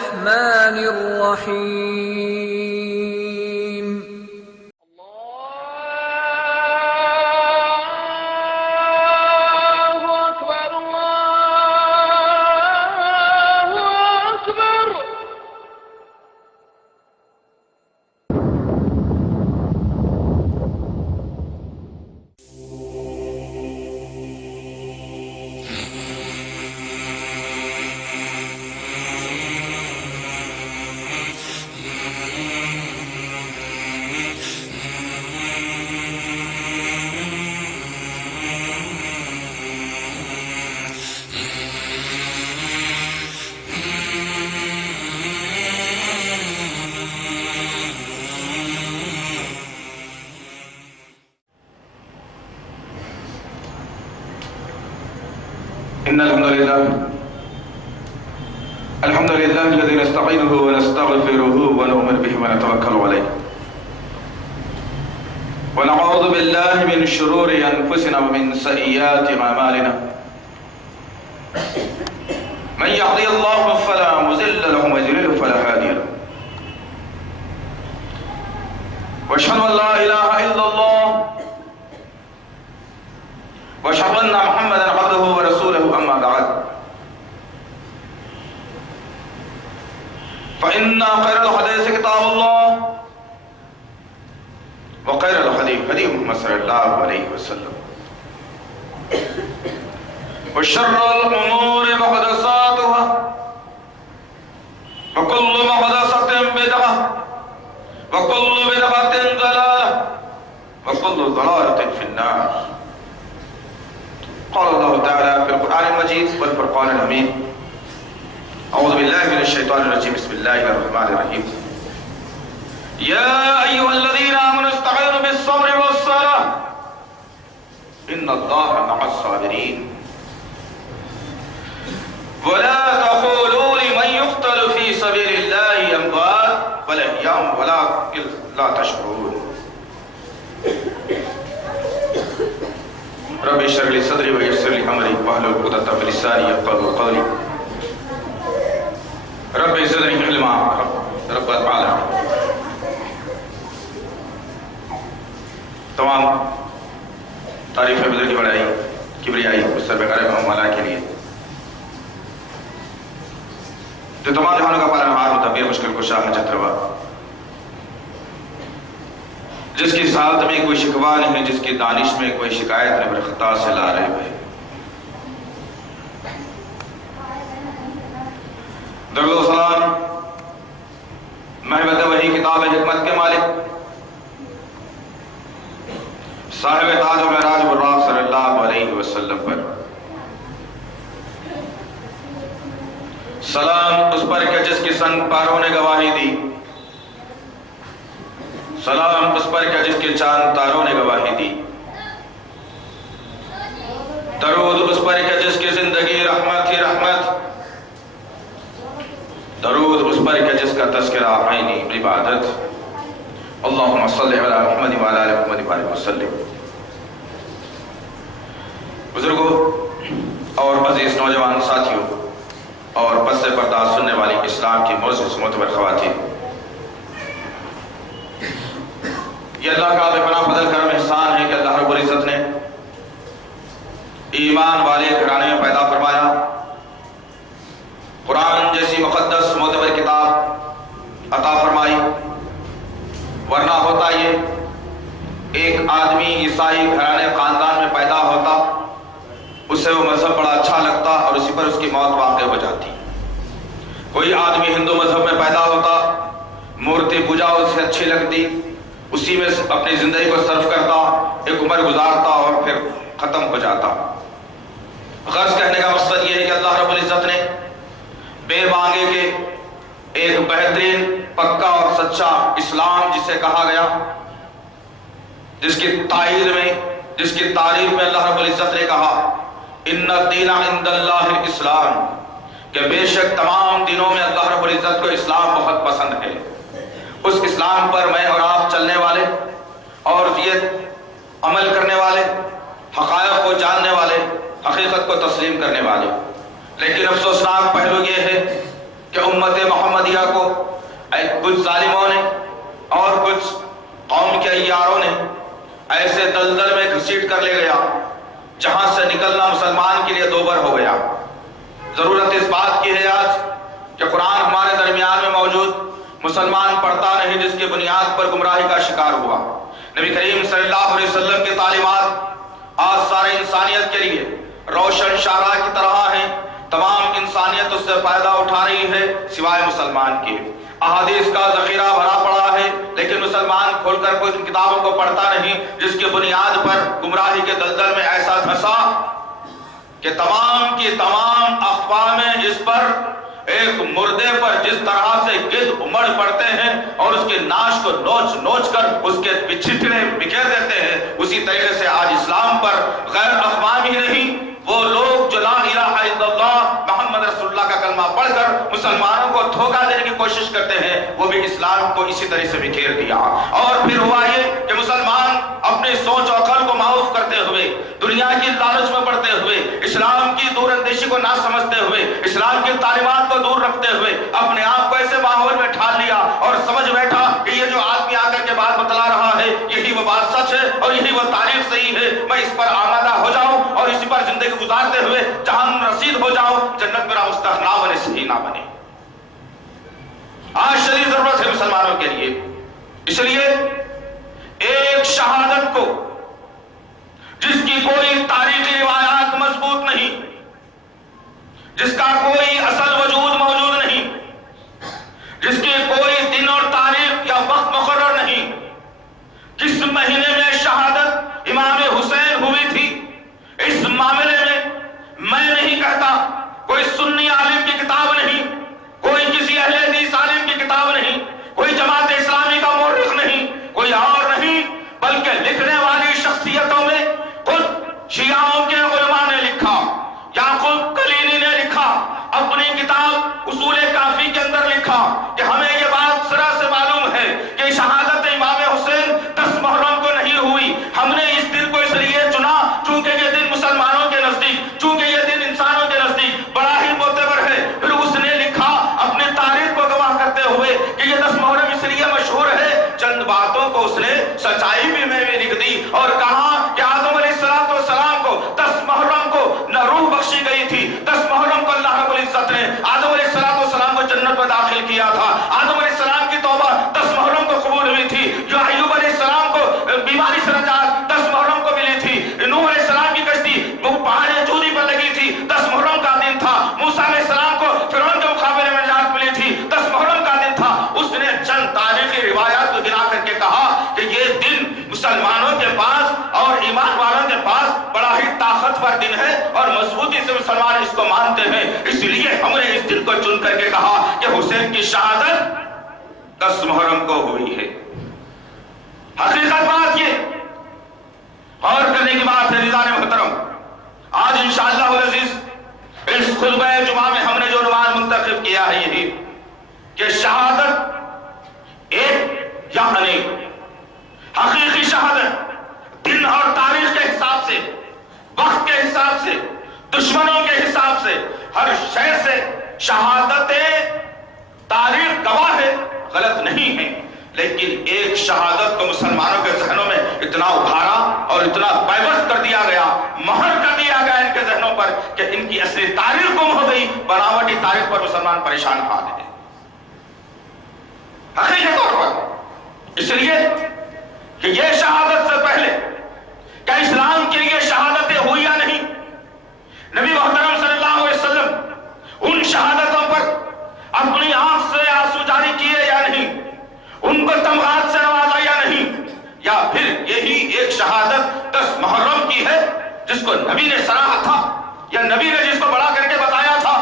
الرحمن الرحيم. الله أكبر الله أكبر. إن الحمد لله الذي نستعينه ونستغفره ونؤمن به ونتوكل عليه ونعوذ بالله من شرور أنفسنا ومن سيئات أعمالنا. من يهدي الله فلا مضل له ومن يضلل فلا هادي له. وأشهد أن لا إله إلا الله وأشهد أن محمدا عبده ورسوله. أما بعد فإن خير الحديث كتاب الله وخير الهدي هدي محمد صلى الله عليه وسلم وشر الأمور محدثاتها وكل محدثة بدعة وكل بدعة ضلالة وكل ضلالة في النار. قال الله تعالى في القرآن المجيد والفرقان الحميد. أعوذ بالله من الشيطان الرجيم. بسم الله الرحمن الرحيم. يا أيها الذين آمنوا استعينوا بالصبر والصلاة إن الله مع الصابرين. ولا تقولوا لمن يقتل في سبيل الله أموات بل أحياء ولكن لا تشعرون. رب اشرح لي صدري ويسر لي امري واحلل عقدة من لساني يفقهوا قولي. رب زدني علما رب العالمين. تمام تعریف بدر کی بڑائی کبریائی اس سرکار مولا کے لیے جو تمام جہانوں کا پالنہار مدبر مشکل کشا حاجت روا، جس کی سعادت میں کوئی شکوہ نہیں، جس کی دانش میں کوئی شکایت نہیں، بر خطا سے لا رہے ہوئے. درود و سلام محبت وحی کتاب حکمت کے مالک صاحب تاج و معراج براق صلی اللہ علیہ وسلم پر. سلام اس پر کہ جس کی سن پاروں نے گواہی دی. سلام اس پر کہ جس کے چاند تاروں نے گواہی دی. درود اس پر کہ جس کی زندگی رحمت ہی رحمت. درود اس پر کہ جس کا تذکرہ عینی عبادت. اللہم صلی علی محمد وعلی آل محمد وبارک وسلم. بزرگوں اور عزیز نوجوان ساتھیوں اور پس پردہ سننے والی اسلام کی معزز معتبر خواتین، یہ اللہ کا بے پناہ فضل کرم احسان ہے کہ اللہ رب العزت نے ایمان والے گھرانے میں پیدا فرمایا. قرآن جیسی مقدس معتبر کتاب عطا فرمائی، ورنہ ہوتا یہ ایک آدمی عیسائی گھرانے خاندان میں پیدا ہوتا، اسے وہ مذہب بڑا اچھا لگتا اور اسی پر اس کی موت واقع ہو جاتی. کوئی آدمی ہندو مذہب میں پیدا ہوتا، مورتی پوجا اسے اچھی لگتی، اسی میں اپنی زندگی کو صرف کرتا، ایک عمر گزارتا اور پھر ختم ہو جاتا. غرض کہنے کا مقصد یہ ہے کہ اللہ رب العزت نے بے مانگے کے ایک بہترین پکا اور سچا اسلام جسے کہا گیا، جس کی تائید میں، جس کی تعریف میں اللہ رب العزت نے کہا ان الدین عند اللہ الاسلام، کہ بے شک تمام دینوں میں اللہ رب العزت کو اسلام بہت پسند ہے. اس اسلام پر میں اور آپ چلنے والے اور یہ عمل کرنے والے، حقائق کو جاننے والے، حقیقت کو تسلیم کرنے والے. لیکن افسوسناک پہلو یہ ہے کہ کہ امت محمدیہ کو کچھ ظالموں نے اور کچھ قوم کے عیاروں نے ایسے دلدل میں گھسیٹ کر لے گیا جہاں سے نکلنا مسلمان کے لیے دوبر ہو گیا۔ ضرورت اس بات کی ہے آج کہ قرآن ہمارے درمیان میں موجود، مسلمان پڑھتا نہیں جس کی بنیاد پر گمراہی کا شکار ہوا۔ نبی کریم صلی اللہ علیہ وسلم کی تعلیمات آج سارے انسانیت کے لیے روشن شعراء کی طرح ہیں، تمام انسانیت اس سے فائدہ اٹھا رہی ہے سوائے مسلمان کے۔ احادیث کا ذخیرہ بھرا پڑا ہے لیکن مسلمان کھول کر کوئی کتابوں کو پڑھتا نہیں جس کی بنیاد پر گمراہی کے دلدل میں ایسا دھنسا کہ تمام کی تمام اقوام اس پر ایک مردے پر جس طرح سے گدھ امڑ پڑتے ہیں اور اس کے ناش کو نوچ نوچ کر اس کے چھٹڑے بکھیر دیتے ہیں، اسی طریقے سے آج اسلام پر غیر اقوام ہی نہیں، وہ لوگ جو لا الہ الا اللہ محمد رسول اللہ کا کلمہ پڑھ کر مسلمانوں کو دھوکہ دینے کی کوشش کرتے ہیں، وہ بھی اسلام کو اسی طرح سے بکھیر دیا۔ اور پھر ہوا یہ کہ مسلمان اپنی سوچ و عقل کو معاف کرتے ہوئے، دنیا کی لالچ میں پڑتے ہوئے، اسلام کی دور اندیشی کو نہ سمجھتے ہوئے، اسلام کی تعلیمات کو دور رکھتے ہوئے اپنے آپ کو ایسے ماحول میں ڈھال لیا اور سمجھ بیٹھا کہ یہ جو آدمی آ کر کے بات بتلا رہا ہے یہی وہ بات سچ ہے اور یہی وہ تاریخ صحیح ہے، میں اس پر آمادہ ہو جاؤں اور اسی پر زندگی گزارتے ہوئے جہنم رسید ہو جاؤں، جنت میرا مستحق نہ بنے، صحیح نہ بنے۔ آج شدید ضرورت ہے مسلمانوں کے لیے، اس لیے ایک شہادت کو جس کی کوئی تاریخی روایات مضبوط نہیں، جس کا کوئی اصل وجود موجود نہیں، جس کی کوئی دن اور تاریخ یا وقت مقرر نہیں، کس مہینے میں شہادت امام حسین ہوئی تھی، اس معاملے میں نہیں کہتا، کوئی سنی عالم کی کتاب نہیں، کوئی کسی اہل حدیث عالم کی کتاب نہیں، کوئی جماعت اسلامی کا مورخ نہیں، کوئی اور نہیں، بلکہ لکھنے والی شخصیتوں میں خود شیعوں کے علماء نے لکھا، یعقوب کلینی نے لکھا، اپنی کتاب اصول کافی کے اندر لکھا کہ ہمیں یہ بات سرا سے معلوم ہے کہ شہادت امام حسین 10 محرم کو نہیں ہوئی، ہم نے اس دن کو اس لیے چنا چونکہ یہ دن مسلمانوں کے نزدیک، چونکہ یہ دن انسانوں کے نزدیک بڑا ہی معتبر ہے۔ پھر اس نے لکھا اپنی تاریخ کو گواہ کرتے ہوئے کہ یہ 10 محرم اس لیے مشہور ہے، چند باتوں کو اس نے سچائی بھی میں لکھ دی اور کہا کہ آدم علیہ السلام کو 10 محرم کو نہ روح بخشی گئی تھی، 10 محرم کو اللہ رب العزت نے آدم علیہ السلام کو جنت میں داخل کیا تھا، آدم علیہ السلام کی توبہ 10 محرم کو قبول ہوئی تھی، جو ایوب علیہ السلام کو بیماری سے نجات 10 محرم کو ملی تھی، نوح علیہ السلام کی کشتی وہ پہاڑ جودی پر لگی تھی، 10 محرم کا دن تھا، موسیٰ علیہ السلام کو فرعون کے مقابلے میں نجات ملی تھی، 10 محرم کا دن تھا۔ اس نے چند تاریخی روایات کو گنا کر کے کہا کہ یہ دن مسلمانوں کے پاس اور ایمان والوں کے پاس بڑا ہی طاقتور دن ہے اور مضبوطی سے مسلمان اس کو مانتے ہیں، اس لیے ہم نے اس دن کو چن کر کے کہا کہ حسین کی شہادت 10 محرم کو ہوئی ہے۔ حقیقت بات یہ غور کرنے کی بات ہے رضوان محترم، آج انشاءاللہ العزیز اس خطبہ جمعہ میں ہم نے جو عنوان منتخب کیا ہے یہی کہ شہادت ایک یعنی حقیقی شہادت دن اور تاریخ کے حساب سے، وقت کے حساب سے، دشمنوں کے حساب سے، ہر شے سے شہادت تاریخ گواہ ہے، غلط نہیں ہے، لیکن ایک شہادت کو مسلمانوں کے ذہنوں میں اتنا ابھارا اور اتنا پیوست کر دیا گیا، مہر کر دیا گیا ان کے ذہنوں پر کہ ان کی اصلی تاریخ گم ہو گئی، بناوٹی تاریخ پر مسلمان پریشان حال ہے۔ حقیقی طور پر اس لیے کہ یہ شہادت سے پہلے کیا اسلام کے لیے شہادتیں ہوئی یا نہیں، نبی محترم صلی اللہ علیہ وسلم ان شہادتوں پر اپنی آنکھ سے آنسو جاری کیے یا نہیں، ان کو تمغات سے نوازا یا نہیں، یا پھر یہی ایک شہادت 10 محرم کی ہے جس کو نبی نے سراہا تھا یا نبی نے جس کو بڑا کر کے بتایا تھا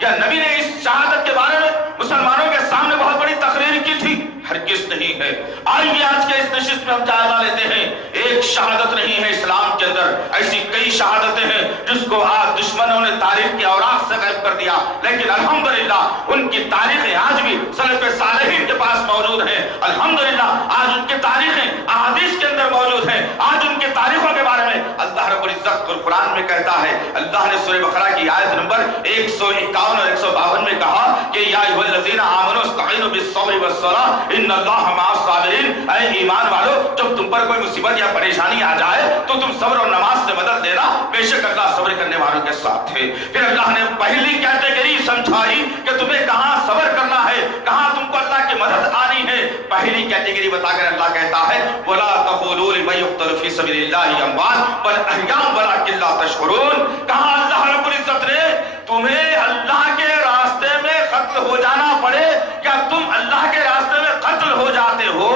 یا نبی نے اس شہادت کے بارے میں مسلمانوں کے سامنے بہت بڑی تقریر کی تھی، ہرگز نہیں ہے۔ آئیے آج کے اس نشست میں ہم جائزہ لیتے ہیں، ایک شہادت نہیں ہے اسلام کے اندر، ایسی کئی شہادتیں ہیں جس کو آج دشمنوں نے تاریخ کے اوراق سے غائب کر دیا، لیکن الحمدللہ ان کی تاریخیں آج بھی سلف صالحین کے پاس موجود ہیں، الحمدللہ آج ان کی تاریخیں احادیث کے اندر موجود ہیں، آج ان کی تاریخوں کے بارے میں اللہ رب العزت قرآن میں کہتا ہے، اللہ نے سورہ بقرہ کی آیت نمبر 151 اور 152 میں کہا کہ یا ایھا الذین آمنوا استعینوا بالصبر والصلاۃ ان اللہ مع الصابرین، اے ایمان والو جب تم پر کوئی مصیبت یا پریشانی آ جائے تو تم صبر اور نماز سے مدد لینا، بے شک اللہ صبر کرنے والوں کے ساتھ ہے۔ پھر اللہ نے پہلی کیٹیگری سمجھائی کہ تمہیں کہاں صبر کرنا ہے، کہاں تم کو اللہ کی مدد آنی ہے۔ پہلی کیٹیگری بتا کر اللہ کہتا ہے وَلَا تَقُولُوا لِمَن يُقْتَلُ فِي سَبِيلِ اللَّهِ أَمْوَاتٌ بَلْ أَحْيَاءٌ وَلَٰكِن لَّا تَشْعُرُونَ۔ کہاں اللہ رب العزت نے تمہیں اللہ کے راستے میں قتل ہو جانا پڑے، کیا تم اللہ کے راستے میں قتل ہو جاتے ہو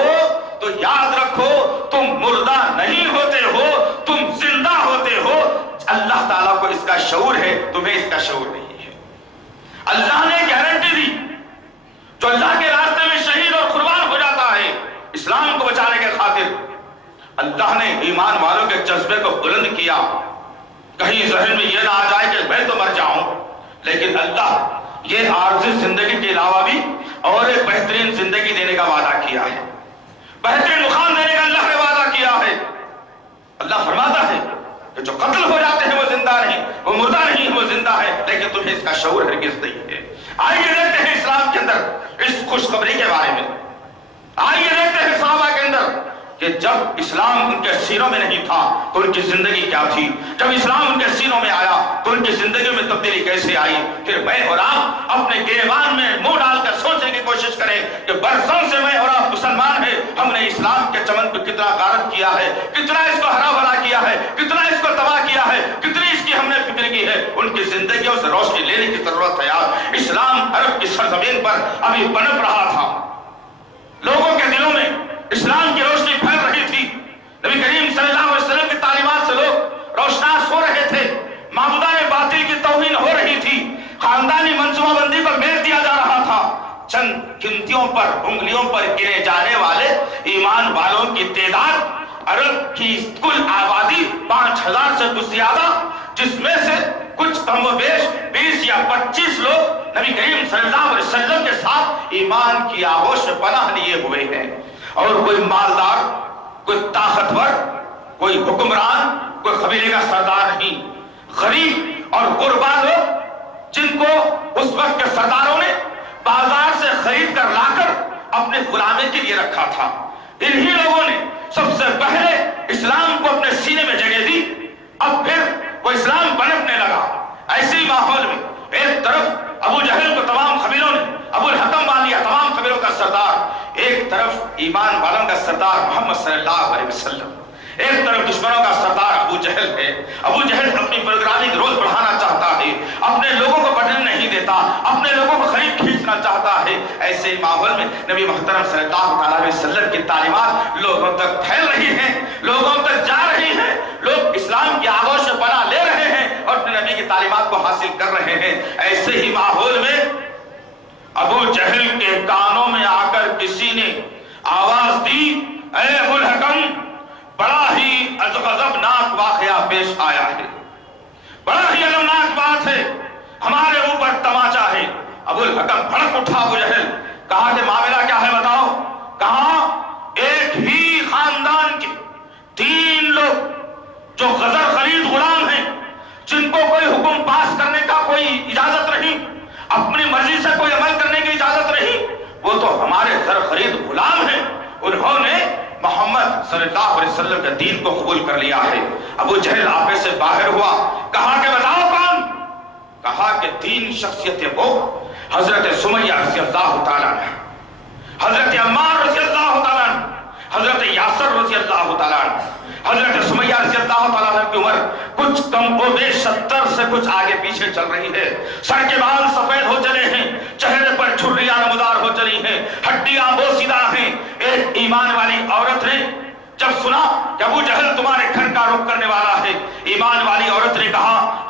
تو یاد رکھو تم مردہ نہیں ہوتے ہو، تم زندہ ہوتے ہو۔ اللہ تعالیٰ کو اس کا شعور ہے، تمہیں اس کا شعور نہیں ہے۔ اللہ نے گارنٹی دی جو اللہ کے راستے میں شہید اور قربان ہو جاتا ہے اسلام کو بچانے کے خاطر، اللہ نے ایمان والوں کے جذبے کو بلند کیا۔ کہیں ذہن میں یہ نہ آ جائے کہ میں تو مر جاؤں، لیکن اللہ یہ عارضی زندگی کے علاوہ بھی اور ایک بہترین زندگی دینے کا وعدہ کیا ہے، بہترین مقام دینے کا اللہ نے وعدہ کیا ہے۔ اللہ فرماتا ہے کہ جو قتل ہو جاتے ہیں وہ زندہ نہیں، وہ مردہ نہیں، وہ زندہ ہے، لیکن تمہیں اس کا شعور ہرگز نہیں ہے۔ آئیے دیکھتے ہیں اسلام کے اندر اس خوشخبری کے بارے میں، آئیے دیکھتے ہیں صحابہ کے اندر کہ جب اسلام ان کے سینوں میں نہیں تھا تو ان کی زندگی کیا تھی، جب اسلام ان کے سینوں میں آیا تو ان کی زندگی میں تبدیلی کیسے آئی۔ پھر میں اور آپ اپنے گریبان میں منہ ڈال کر سوچنے کی کوشش کریں کہ برسوں سے میں اور آپ مسلمان ہیں، ہم نے اسلام کے چمن پہ کتنا غارت کیا ہے، کتنا اس کو ہرا بھرا کیا ہے، کتنا اس کو تباہ کیا ہے، کتنی اس کی ہم نے فکر کی ہے۔ ان کی زندگیوں سے روشنی لینے کی ضرورت ہے یار۔ اسلام عرب کی سرزمین پر ابھی پنپ رہا تھا، لوگوں کے دلوں میں اسلام کی روشنی پھیل رہی تھی، نبی کریم صلی اللہ علیہ وسلم کی تعلیمات سے لوگ روشناس ہو رہے تھے، معبودان باطل کی توہین ہو رہی تھی، خاندانی منصوبہ بندی پر میل دیا جا رہا تھا۔ چند گنتیوں پر انگلیوں پر گنے جانے والے ایمان والوں کی تعداد عرب کی کل آبادی 5000 سے کچھ زیادہ، جس میں سے کچھ کم و بیش 20 یا 25 لوگ نبی کریم صلی اللہ علیہ وسلم کے ساتھ ایمان کی آغوش میں پناہ لیے ہوئے ہیں۔ اور کوئی مالدار، کوئی طاقتور، کوئی حکمران، کوئی قبیلے کا سردار نہیں، غریب اور غربا لوگ جن کو اس وقت کے سرداروں نے بازار سے خرید کر لا کر اپنے غلامی کے لیے رکھا تھا، انہی لوگوں نے سب سے پہلے اسلام کو اپنے سینے میں جگہ دی۔ اب پھر وہ اسلام پنپنے لگا۔ ایسی ماحول میں ایک طرف ابو جہل کو تمام قبیلوں نے ابو الحکم مان لیا، تمام قبیلوں کا سردار، ایک طرف ایمان والوں کا سردار محمد صلی اللہ علیہ وسلم، ایک طرف دشمنوں کا سردار ابو جہل ہے۔ ابو جہل اپنی پروگرامنگ روز بڑھانا چاہتا ہے، اپنے لوگوں کو بڑھنے نہیں دیتا، اپنے لوگوں کو قریب کھینچنا چاہتا ہے۔ ایسے ماحول میں نبی محترم صلی اللہ علیہ وسلم کی تعلیمات لوگوں تک پھیل رہی ہیں، لوگوں تک جا رہی ہیں، لوگ اسلام کی آغوش سے پناہ لے رہے ہیں اور اپنے نبی کی تعلیمات کو حاصل کر رہے ہیں۔ ایسے ہی ماحول میں ابو جہل کے کانوں میں آ کر کسی نے آواز دی، اے ابو الحکم، بڑا ہی غضبناک واقعہ پیش آیا ہے، بڑا ہی المناک بات ہے، ہمارے اوپر تماچا ہے۔ ابو الحکم بھڑک اٹھا، ابو جہل، کہا کہ معاملہ کیا ہے بتاؤ؟ کہا ایک ہی خاندان کے 3 لوگ جو غزر خرید غلام ہیں، جن کو کوئی حکم پاس کرنے کا کوئی اجازت نہیں، اپنی مرضی سے کوئی عمل کرنے کی اجازت نہیں، وہ تو ہمارے زر خرید غلام ہیں، انہوں نے محمد صلی اللہ علیہ وسلم کے دین کو قبول کر لیا ہے۔ ابو جہل آپے سے باہر ہوا، کہا کہ بتاؤ کون؟ کہا کہ 3 شخصیتیں وہ حضرت سمیہ رضی اللہ تعالیٰ عنہ، حضرت عمار رضی اللہ تعالیٰ عنہ، حضرت یاسر رضی اللہ تعالیٰ عنہ۔ حضرت سمیہ رضی اللہ تعالیٰ عنہ کی عمر کچھ کم و بیش 70 سے کچھ آگے پیچھے چل رہی ہے، سر کے بال سفید ہو چلے ہیں، چہرے پر جھریاں نمودار ہو چلی ہیں، ہڈیاں بوسیدہ ہیں۔ ایک ایمان والی عورت نے جب سنا کہ ابو جہل تمہارے گھر کا رخ کرنے والا ہے، ایمان والی عورت نے کہا